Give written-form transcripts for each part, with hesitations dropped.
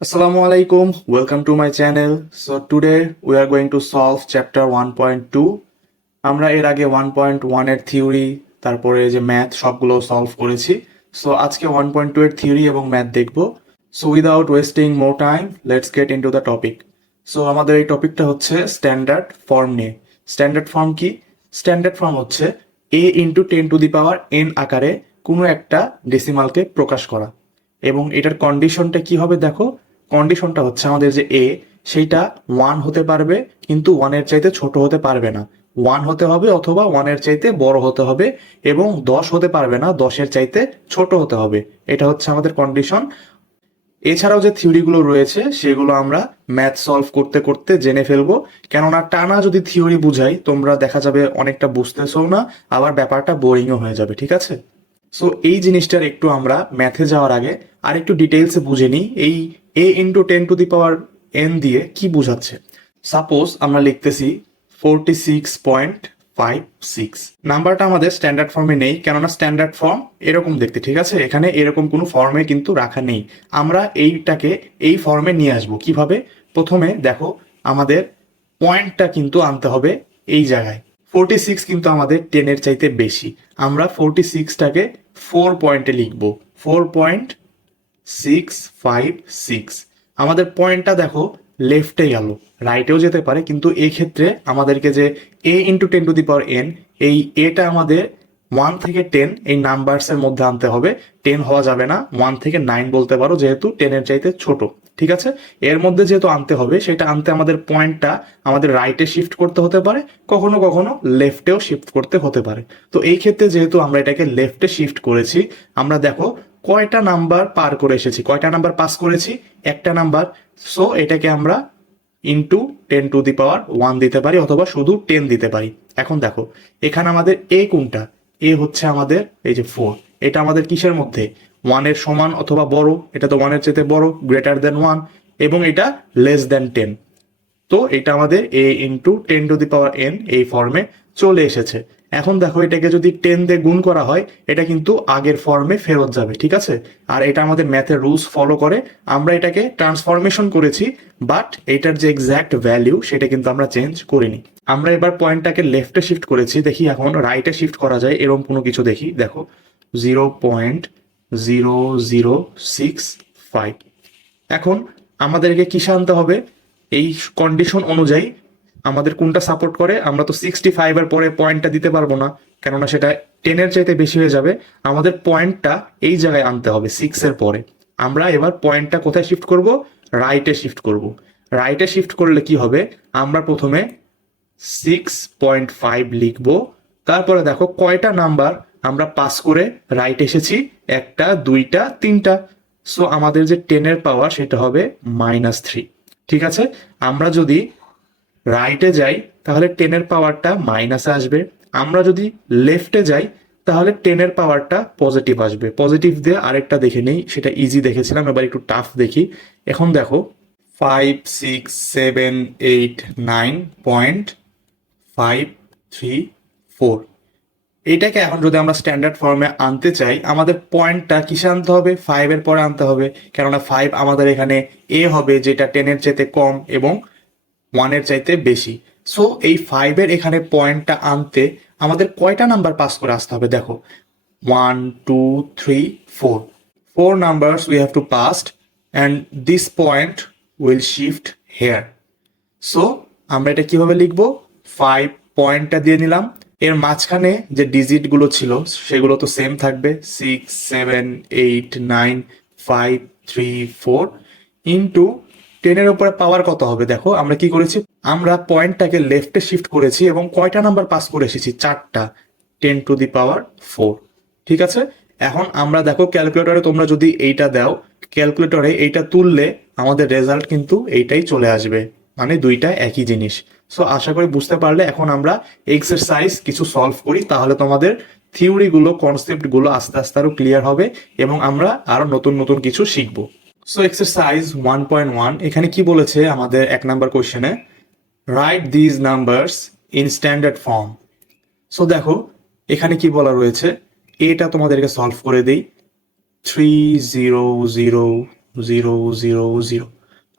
Assalamu alaikum, welcome to my channel. So today we are going to solve chapter 1.2. আমরা এর আগে 1.1 এর theory তারপরে যে ম্যাথ সবগুলো সলভ করেছি। সো আজকে 1.2 এর থিওরি এবং ম্যাথ দেখব। So without wasting more time let's get into the topic. So আমাদের এই টপিকটা হচ্ছে স্ট্যান্ডার্ড ফর্ম নিয়ে। স্ট্যান্ডার্ড ফর্ম কি? স্ট্যান্ডার্ড ফর্ম হচ্ছে a ইন্টু 10⁻n আকারে কোনো একটা ডেসিমালকে প্রকাশ করা। এবং এটার কন্ডিশনটা কি হবে দেখো, কন্ডিশনটা হচ্ছে আমাদের যে এ সেইটা 1 হতে পারবে কিন্তু 1 এর চাইতে ছোট হতে পারবে না, 1 হতে হবে অথবা 1 এর চাইতে বড় হতে হবে, এবং 10 হতে পারবে না, 10 এর চাইতে ছোট হতে হবে। এটা হচ্ছে আমাদের কন্ডিশন। এছাড়াও যে থিওরিগুলো রয়েছে সেগুলো আমরা ম্যাথ সলভ করতে করতে জেনে ফেলবো, কেননা টানা যদি থিওরি বুঝাই তোমরা দেখা যাবে অনেকটা বুঝতেছো না, আবার ব্যাপারটা বোরিংও হয়ে যাবে। ঠিক আছে? সো এই জিনিসটার একটু আমরা ম্যাথে যাওয়ার আগে আর একটু ডিটেইলসে বুঝে নিই এই a ইন্টু 10⁻n দিয়ে কি বোঝাচ্ছে। সাপোজ আমরা লিখতেছি 46.56, নাম্বারটা আমাদের স্ট্যান্ডার্ড ফর্মে নেই, কেননা স্ট্যান্ডার্ড ফর্ম এরকম দেখতে। ঠিক আছে, এখানে এরকম কোনো ফর্মে কিন্তু রাখা নেই। আমরা এইটাকে এই ফর্মে নিয়ে আসবো কিভাবে? প্রথমে দেখো, আমাদের পয়েন্টটা কিন্তু আনতে হবে এই জায়গায়। 46 কিন্তু আমাদের 10 এর চাইতে বেশি। আমরা 46টাকে 4 পয়েন্টে লিখবো, 4.656। আমাদের পয়েন্টটা দেখো লেফটে গেল, রাইটেও যেতে পারে, কিন্তু এই ক্ষেত্রে আমাদেরকে যে a ইন্টু 10⁻n, এই এটা আমাদের 1 থেকে 10 এই নাম্বারসের মধ্যে আনতে হবে। 10 হওয়া যাবে না, 1 থেকে 9 বলতে পারো, যেহেতু 10 এর চাইতে ছোট। ঠিক আছে, এর মধ্যে যেহেতু আনতে হবে, সেটা আনতে আমাদের পয়েন্টটা আমাদের রাইটে শিফট করতে হতে পারে, কখনো কখনো লেফটেও শিফট করতে হতে পারে। তো এই ক্ষেত্রে যেহেতু আমরা এটাকে লেফটে শিফট করেছি, আমরা দেখো কয়টা নাম্বার পার করে এসেছি, কয়টা নাম্বার পাস করেছি, একটা নাম্বার। সো এটাকে আমরা ইন্টু 10⁻1 দিতে পারি, অথবা শুধু 10 দিতে পারি। এখন দেখো এখানে আমাদের এ কোনটা? এ হচ্ছে আমাদের এই যে 4। এটা আমাদের কিসের মধ্যে? 1 এর সমান অথবা বড়। এটা তো 1 এর চেয়ে বড়, গ্রেটার দেন 1, এবং এটা লেস দেন 10। তো এটা আমাদের a ইন্টু 10⁻n এই ফর্মে চলে এসেছে। এখন দেখো এটাকে যদি 10 দিয়ে গুণ করা হয়, এটা কিন্তু আগের ফর্মে ফেরত যাবে। ঠিক আছে, আর এটা আমাদের ম্যাথের রুলস ফলো করে। আমরা এটাকে ট্রান্সফরমেশন করেছি, বাট এটার যে এক্স্যাক্ট ভ্যালিউ সেটা কিন্তু আমরা চেঞ্জ করিনি। আমরা এবার পয়েন্টটাকে লেফটে শিফট করেছি, দেখি এখন রাইটে শিফট করা যায় এরকম কোনো কিছু। দেখি, দেখো 0.0065। এখন আমাদেরকে কিসে আনতে হবে? এই কন্ডিশন অনুযায়ী আমাদের কোনটা সাপোর্ট করে? আমরা তো 65 এর পরে পয়েন্টটা দিতে পারবো না, কেননা সেটা 10 এর চাইতে বেশি হয়ে যাবে। আমাদের পয়েন্টটা এই জায়গায় আনতে হবে 6 এর পরে। আমরা এবার পয়েন্টটা কোথায় শিফট করব? রাইটে শিফট করব। রাইটে শিফট করলে কি হবে? আমরা প্রথমে 6.5 লিখব, তারপরে দেখো কয়টা নাম্বার আমরা পাস করে রাইট এসেছি, একটা, দুইটা, তিনটা। সো আমাদের যে 10 এর পাওয়ার সেটা হবে -3। ঠিক আছে, আমরা যদি রাইটে যাই তাহলে 10 এর পাওয়ারটা মাইনাসে আসবে। আমরা যদি লেফটে যাই তাহলে 10 এর পাওয়ারটা পজিটিভ আসবে। পজিটিভ দিয়ে আরেকটা দেখে নেই, সেটা ইজি দেখেছিলাম, এবার একটু টাফ দেখি। এখন দেখো 5, 6, 7, 8, 9.534। এইটাকে এখন যদি আমরা স্ট্যান্ডার্ড ফর্মে আনতে চাই, আমাদের পয়েন্টটা কিসে আনতে হবে? 5 এর পরে আনতে হবে, কেননা 5 আমাদের এখানে এ হবে, যেটা 10 এর চাইতে কম এবং 1 এর চাইতে বেশি। সো এই 5 এর এখানে পয়েন্টটা আনতে আমাদের কয়টা নাম্বার পাস করে আসতে হবে? দেখো 1, 2, 3, 4, 4 numbers we have to pass, and this point will shift here. So আমরা এটা কিভাবে লিখবো? 5 পয়েন্টটা দিয়ে নিলাম, এর মাঝখানে যে ডিজিট গুলো ছিল সেগুলো তো সেম থাকবে, 6, 7, 8, 9, 5, 3, 4 ইন্টু 10 এর উপরে পাওয়ার কত হবে? দেখো আমরা কি করেছি, আমরা পয়েন্টটাকে লেফটে শিফট করেছি এবং কয়টা নাম্বার পাস করে এসেছি? 4টা, 10⁻4। ঠিক আছে, এখন আমরা দেখো ক্যালকুলেটরে তোমরা যদি এইটা দাও, ক্যালকুলেটরে এইটা তুললে আমাদের রেজাল্ট কিন্তু এইটাই চলে আসবে, মানে দুইটা একই জিনিস। সো আশা করি বুঝতে পারলে। এখন আমরা এক্সারসাইজ কিছু সলভ করি, তাহলে তোমাদের থিওরিগুলো, কনসেপ্টগুলো আস্তে আস্তে আরো ক্লিয়ার হবে এবং আমরা আরো নতুন নতুন কিছু শিখবো। সো এক্সারসাইজ 1.1 এখানে কি বলেছে আমাদের 1 নাম্বার কোশ্চেনে? Right these numbers in standard form. So দেখো এখানে কি বলা রয়েছে, এটা তোমাদেরকে সলভ করে দেই। 3, 0, 0, জিরো জিরো জিরো।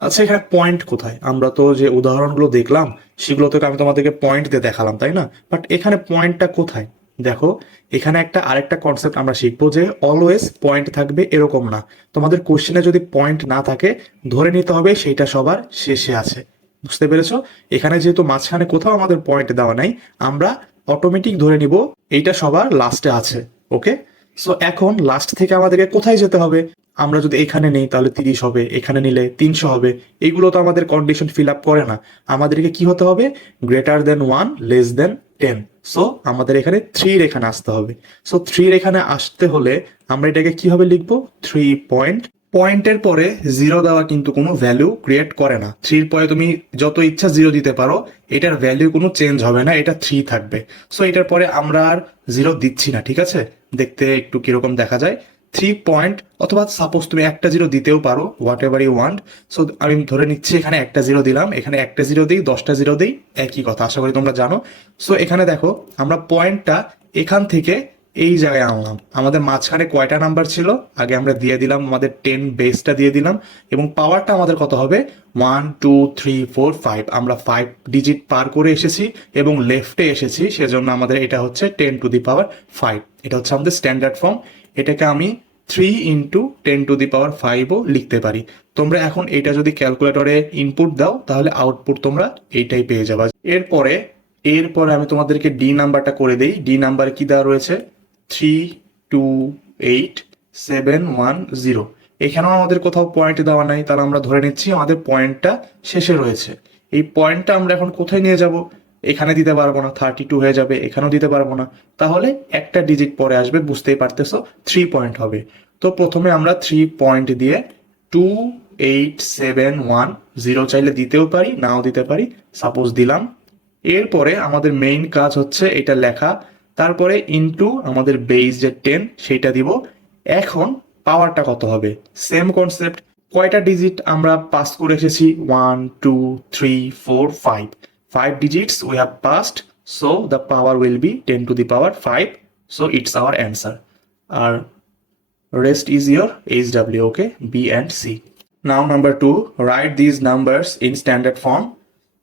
আচ্ছা, এখানে পয়েন্ট কোথায়? আমরা তো যে উদাহরণগুলো দেখলাম সেগুলো থেকে আমি তোমাদেরকে পয়েন্ট দিয়ে দেখালাম, তাই না? বাট এখানে পয়েন্টটা কোথায়? দেখো, এখানে আরেকটা কনসেপ্ট আমরা শিখবো যে অলওয়েজ পয়েন্ট থাকবে এরকম না। তোমাদের কোশ্চেনে যদি পয়েন্ট না থাকে, ধরে নিতে হবে সেইটা সবার শেষে আছে। বুঝতে পেরেছো? এখানে যেহেতু মাঝখানে কোথাও আমাদের পয়েন্ট দেওয়া নাই, আমরা অটোমেটিক ধরে নিব এইটা সবার লাস্টে আছে। ওকে, সো এখন লাস্ট থেকে আমাদেরকে কোথায় যেতে হবে? আমরা যদি এখানে নেই তাহলে 30 হবে, এখানে নিলে 300 হবে। এইগুলো তো আমাদের কন্ডিশন ফিল আপ করে না। আমাদেরকে কি হতে হবে? Greater than 1, less than 10। So আমাদের এখানে 3 এখানে আসতে হবে। সো 3 এখানে আসতে হলে আমরা এটাকে কিভাবে লিখবো? 3 পয়েন্ট। পয়েন্টের পরে জিরো দেওয়া কিন্তু কোনো ভ্যালু ক্রিয়েট করে না। 3 পরে তুমি যত ইচ্ছা জিরো দিতে পারো, এটার ভ্যালু কোনো চেঞ্জ হবে না, এটা 3 থাকবে। সো এটার পরে আমরা আর জিরো দিচ্ছি না, ঠিক আছে? দেখতে একটু কিরকম দেখা যায়। 3 পয়েন্ট, অথবা সাপোজ তুমি একটা জিরো দিতেও পারো, whatever you want. So আমি ধরে নিচ্ছি এখানে একটা জিরো দিলাম, এখানে একটা জিরো দিই, 10টা জিরো দিই, একই কথা, আশা করি তোমরা জানো। সো এখানে দেখো, আমরা পয়েন্টটা এখান থেকে এই জায়গায় আনলাম। আমাদের মাঝখানে কয়টা নাম্বার ছিল আগে আমরা দিয়ে দিলাম, আমাদের 10 বেসটা দিয়ে দিলাম, এবং পাওয়ারটা আমাদের কত হবে? 1 2 3 4 5। আমরা 5 ডিজিট পার করে এসেছি এবং লেফটে এসেছি, সেজন্য আমাদের এটা হচ্ছে 10 টু দি পাওয়ার 5। এটা হচ্ছে আমাদের স্ট্যান্ডার্ড ফর্ম। এটাকে আমি 3 ইন্টু 10 টু দি পাওয়ার 5ও লিখতে পারি। তোমরা এখন এটা যদি ক্যালকুলেটরে ইনপুট দাও তাহলে আউটপুট তোমরা এইটাই পেয়ে যাবে। এরপরে এরপরে আমি তোমাদেরকে ডি নাম্বারটা করে দিই। ডি নাম্বারে কি দেওয়া রয়েছে? 328710। এখানেও আমাদের কোথাও পয়েন্ট দেওয়া নাই, তাহলে আমরা ধরে নিচ্ছি আমাদের পয়েন্টটা শেষে রয়েছে। এই পয়েন্টটা আমরা এখন কোথায় নিয়ে যাব? এখানে দিতে পারবো না, 32 হয়ে যাবে, এখানেও দিতে পারবো না, তাহলে একটা ডিজিট পরে আসবে, বুঝতেই পারতেছো, 3 পয়েন্ট হবে। তো প্রথমে আমরা 3 পয়েন্ট দিয়ে 28710 চাইলে দিতেও পারি, নাও দিতে পারি, সাপোজ দিলাম। এরপরে আমাদের মেইন কাজ হচ্ছে এটা লেখা, তারপরে ইনটু আমাদের বেস যে 10 সেইটা দিব। এখন পাওয়ারটা কত হবে? Same concept. কয়টা ডিজিট আমরা পাস করে এসেছি? 1 2 3 4 5। 5 digits we have passed, so the power will be 10 to the power 5. So it's our answer. Our rest is your HW, okay? B and C. Now number 2, write these numbers in standard form.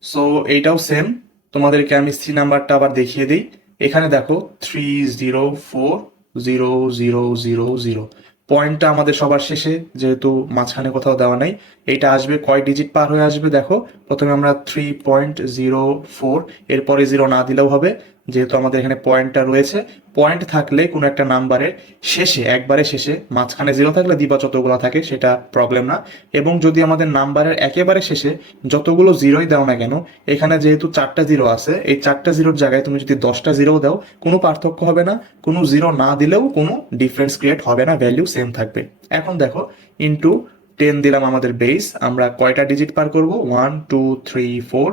So এইটাও same, তোমাদেরকে আমি C নাম্বারটা আবার দেখিয়ে দিই। এখানে দেখো 30400000। পয়েন্টটা আমাদের সবার শেষে, যেহেতু মাঝখানে কোথাও দেওয়া নাই। এটা আসবে কয় ডিজিট পার হয়ে আসবে? দেখো, প্রথমে আমরা 3.04, এরপরে জিরো না দিলেও হবে, যেহেতু আমাদের এখানে পয়েন্টটা রয়েছে। পয়েন্ট থাকলে কোনো একটা নাম্বারের শেষে, একবারে শেষে, মাঝখানে জিরো থাকলে দিবা যতগুলো থাকে সেটা প্রবলেম না। এবং যদি আমাদের নাম্বারের একেবারে শেষে যতগুলো জিরোই দাও না কেন, এখানে যেহেতু 4টা জিরো আছে, এই 4টা জিরোর জায়গায় তুমি যদি 10টা জিরো দাও, কোনো পার্থক্য হবে না। কোনো জিরো না দিলেও কোনো ডিফারেন্স ক্রিয়েট হবে না, ভ্যালু সেম থাকবে। এখন দেখো, ইন্টু 10 দিলাম আমাদের বেস। আমরা কয়টা ডিজিট পার করব? 1 2 3 4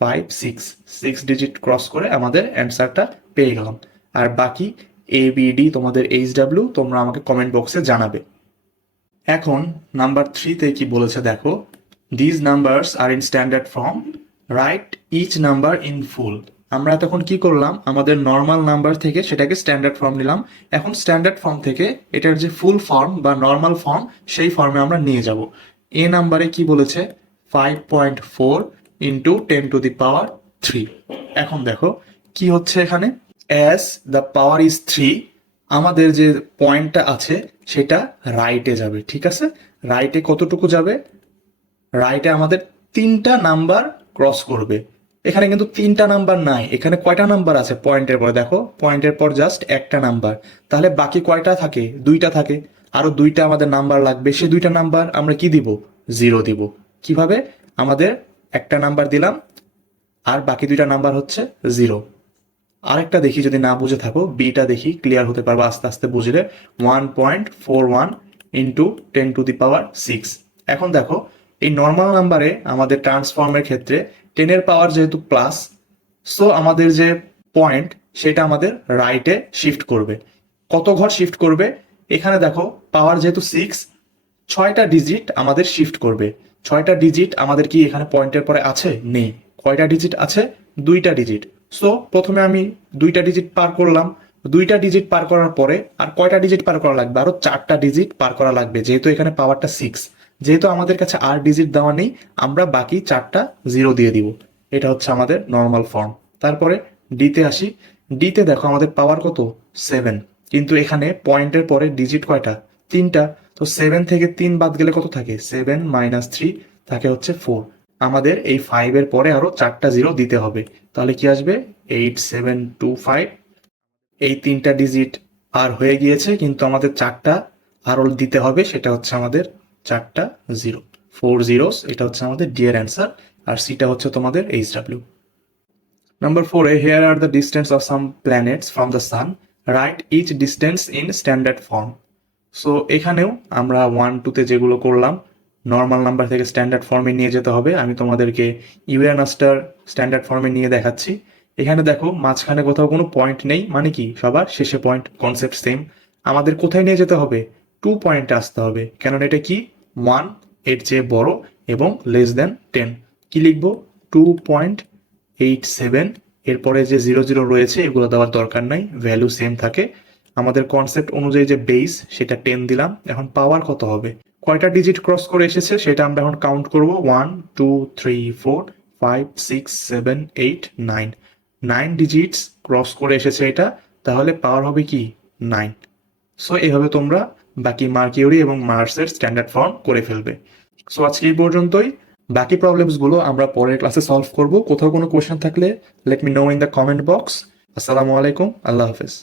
5 6। 6 ডিজিট ক্রস করে আমাদের অ্যান্সারটা পেয়ে গেলাম। আর বাকি এ বি ডি তোমাদের HW তোমরা আমাকে কমেন্ট বক্সে জানাবে। এখন নাম্বার 3তে কি বলেছে দেখো, these numbers are in standard form, write each number in full. আমরা তখন কি করলাম? আমাদের নর্মাল নাম্বার থেকে সেটাকে স্ট্যান্ডার্ড ফর্ম নিলাম। এখন স্ট্যান্ডার্ড ফর্ম থেকে এটার যে ফুল ফর্ম বা নর্মাল ফর্ম, সেই ফর্মে আমরা নিয়ে যাব। এ নাম্বারে কি বলেছে? 5.4 ইন্টু 10 টু দি পাওয়ার 3। এখন দেখো কি হচ্ছে এখানে, অ্যাজ দ্য পাওয়ার ইজ 3, আমাদের যে পয়েন্টটা আছে সেটা রাইটে যাবে, ঠিক আছে? রাইটে কতটুকু যাবে? রাইটে আমাদের 3টা নাম্বার ক্রস করবে। এখানে কিন্তু 3টা নাম্বার নাই, এখানে কয়টা নাম্বার আছে? পয়েন্টের পর দেখো, পয়েন্টের পর জাস্ট একটা নাম্বার। তাহলে বাকি কয়টা থাকে? 2টা থাকে। আরো 2টা আমাদের নাম্বার লাগবে, সে 2টা নাম্বার আমরা কি দিব? জিরো দিব। কিভাবে? আমাদের একটা নাম্বার দিলাম, আর বাকি 2টা নাম্বার হচ্ছে জিরো। আরেকটা দেখি, যদি না বুঝে থাকো, বিটা দেখি, ক্লিয়ার হতে পারবো আস্তে আস্তে বুঝলে। 1.41 ইন্টু 10 টু দি পাওয়ার 6। এখন দেখো, এই নর্মাল নাম্বারে আমাদের ট্রান্সফর্মের ক্ষেত্রে 10-এর পাওয়ার যেহেতু প্লাস, সো আমাদের যে পয়েন্ট সেটা আমাদের রাইটে শিফট করবে। কত ঘর শিফট করবে? এখানে দেখো, পাওয়ার যেহেতু 6, 6টা ডিজিট আমাদের শিফট করবে। 6টা ডিজিট আমাদের কি এখানে পয়েন্টের পরে আছে? নেই। কয়টা ডিজিট আছে? 2টা ডিজিট। সো প্রথমে আমি 2টা ডিজিট পার করলাম। 2টা ডিজিট পার করার পরে আর কয়টা ডিজিট পার করা লাগবে? আরো 4টা ডিজিট পার করা লাগবে, যেহেতু এখানে পাওয়ারটা 6। যেহেতু আমাদের কাছে আর ডিজিট দেওয়া নেই, আমরা বাকি 4টা জিরো দিয়ে দিব। এটা হচ্ছে আমাদের নর্মাল ফর্ম। তারপরে ডিতে আসি। ডিতে দেখো আমাদের পাওয়ার কত, 7, কিন্তু এখানে পয়েন্টের পরে ডিজিট কয়টা, 3টা। তো 7 থেকে 3 বাদ গেলে কত থাকে, 7 - 3 থাকে হচ্ছে 4। আমাদের এই 5-এর পরে আরো 4টা জিরো দিতে হবে। তাহলে কি আসবে, 8725। এই 3টা ডিজিট আর হয়ে গিয়েছে, কিন্তু আমাদের 4টা আরও দিতে হবে, সেটা হচ্ছে আমাদের 4টা জিরো, 4 জিরোস। এটা হচ্ছে আমাদের ডি এর অ্যান্সার। আর সিটা হচ্ছে তোমাদের HW। Number 4, here are the distance of some planets from the sun. Write each distance in standard form. So এখানেও আমরা 1-2তে যেগুলো করলাম, নর্মাল নাম্বার থেকে স্ট্যান্ডার্ড ফর্মে নিয়ে যেতে হবে। আমি তোমাদেরকে ইউরেনাসটার স্ট্যান্ডার্ড ফর্মে নিয়ে দেখাচ্ছি। এখানে দেখো মাঝখানে কোথাও কোনো পয়েন্ট নেই, মানে কি সবার শেষে পয়েন্ট, কনসেপ্ট সেম। আমাদের কোথায় নিয়ে যেতে হবে, 2 পয়েন্টে আসতে হবে, কারণ এটা কি 1 এর চেয়ে বড় এবং <10। কি লিখবো, 2.87। এরপরে যে 00 রয়েছে এগুলো দেওয়ার দরকার নাই, ভ্যালু সেম থাকে। আমাদের কনসেপ্ট অনুযায়ী যে বেস সেটা 10 দিলাম। এখন পাওয়ার কত হবে, কয়টা ডিজিট ক্রস করে এসেছে সেটা আমরা এখন কাউন্ট করব। 1 2 3 4 5 6 7 8 9, 9 ডিজিটস ক্রস করে এসেছে এটা। তাহলে পাওয়ার হবে কি 9। সো এইভাবে তোমরা বাকি মার্কিউরি এবং মার্সের স্ট্যান্ডার্ড ফর্ম করে ফেলবে। সো আজকে এই পর্যন্তই। বাকি প্রবলেমসগুলো আমরা পরের ক্লাসে সলভ করব। কোথাও কোনো কোয়েশ্চেন থাকলে let me no in the comment box. আসসালামু আলাইকুম, আল্লাহ হাফেজ।